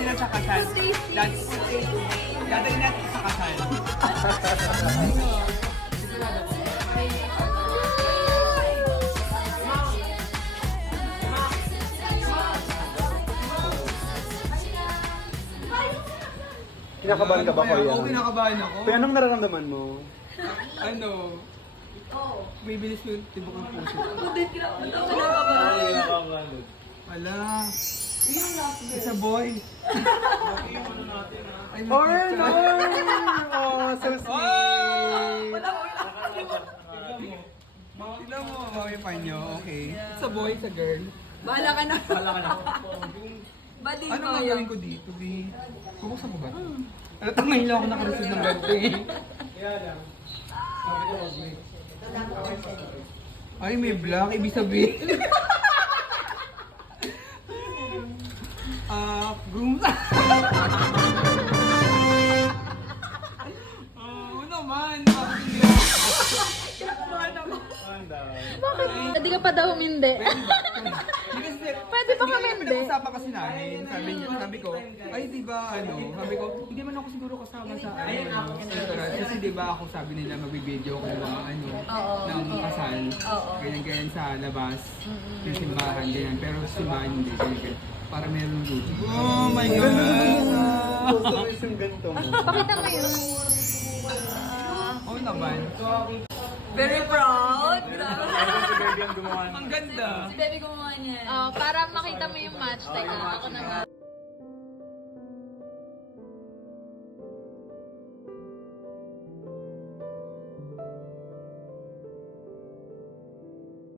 nila sa kasal. Dadalhin natin sa kasal. Kinakabahan ka ba, Kuya? Oo, kinakabahan ako. Kuya, anong nararamdaman mo? Ano? May bilis yung tibok ng puso. Wala. It's a boy. Ay, Oh, makita. oh, so sweet. Tignan mo, mami panyo. Okay. It's a boy, it's a girl. Bahala ka na. Bali Ano mo nga gawin ko dito, B? Bubuksan mo ba? Ano ito, ngayon lang ako nakareceive ng ganito eh. Ay, may black. Ibig sabihin. Groom. Oo naman. Hindi ka pa daw humindi. Pwede ba kami hindi? Pinag-usapan kasi namin. Sabi ko, ay di ba ano, sabi ko, hindi man ako siguro kasama sa ano, restaurant. Kasi di ba ako sabi nila magbibideo ko ng ano, ng kasal. Ganyan-ganyan sa labas. Yung simbahan, ganyan. Pero simbahan hindi, ganyan. Para meron YouTube. Oh my God! Gusto ko yung ganito mo. Pakita mo yun. Oo naman. Very proud. Si Baby ang gumawa. Ang ganda! Si baby gumawa niya. Para makita mo yung match. Teka, ako na nga.